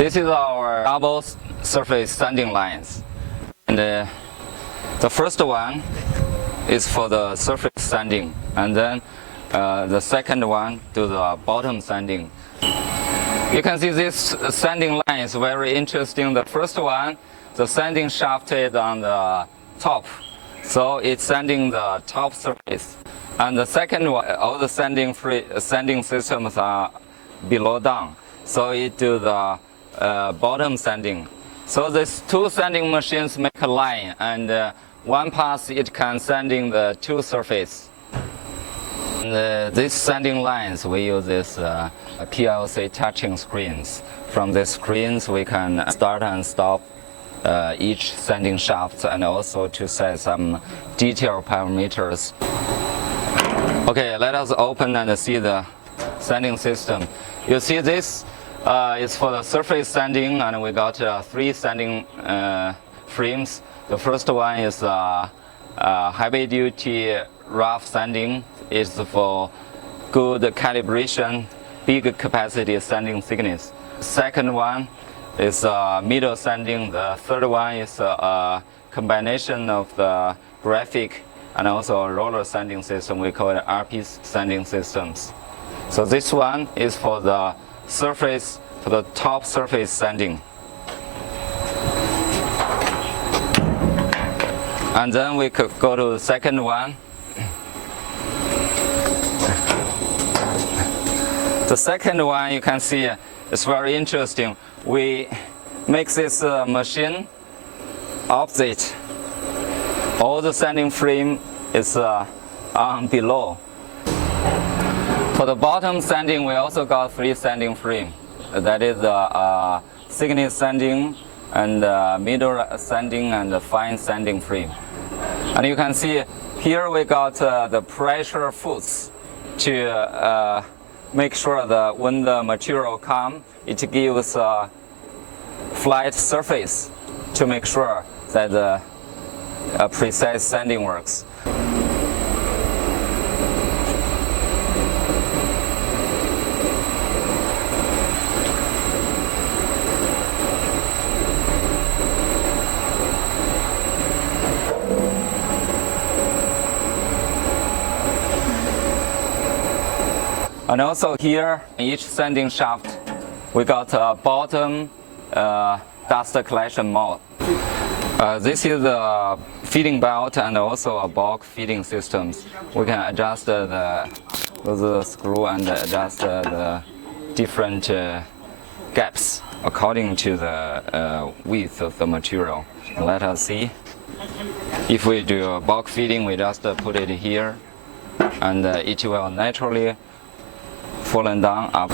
This is our double surface sanding lines. And the first one is for the surface sanding, and then the second one to the bottom sanding. You can see this sanding line is very interesting. The first one, the sanding shaft is on the top, so it's sanding the top surface. And the second one, all the sanding systems are below down, so it do the bottom sanding. So these two sanding machines make a line, and one pass it can sanding the two surface. And these sanding lines, we use this PLC touching screens. From the screens, we can start and stop each sanding shaft, and also to set some detail parameters. Okay, let us open and see the sanding system. You see this is for the surface sanding, and we got three sanding frames. The first one is heavy-duty rough sanding. It's for good calibration, big capacity sanding thickness. Second one is middle sanding. The third one is a combination of the graphic and also a roller sanding system. We call it RP sanding systems. So this one is for the surface, for the top surface sanding. And then we could go to the second one. The second one, you can see, is very interesting. We make this machine opposite. All the sanding frame is on below. For the bottom sanding, we also got three sanding frame. That is the thickness sanding, and middle sanding, and the fine sanding frame. And you can see here we got the pressure foots to make sure that when the material comes, it gives a flat surface to make sure that the precise sanding works. And also here, in each sanding shaft, we got a bottom dust collection mount. This is the feeding belt and also a bulk feeding systems. We can adjust the screw and adjust the different gaps according to the width of the material. Let us see. If we do a bulk feeding, we just put it here, and it will naturally fallen down up.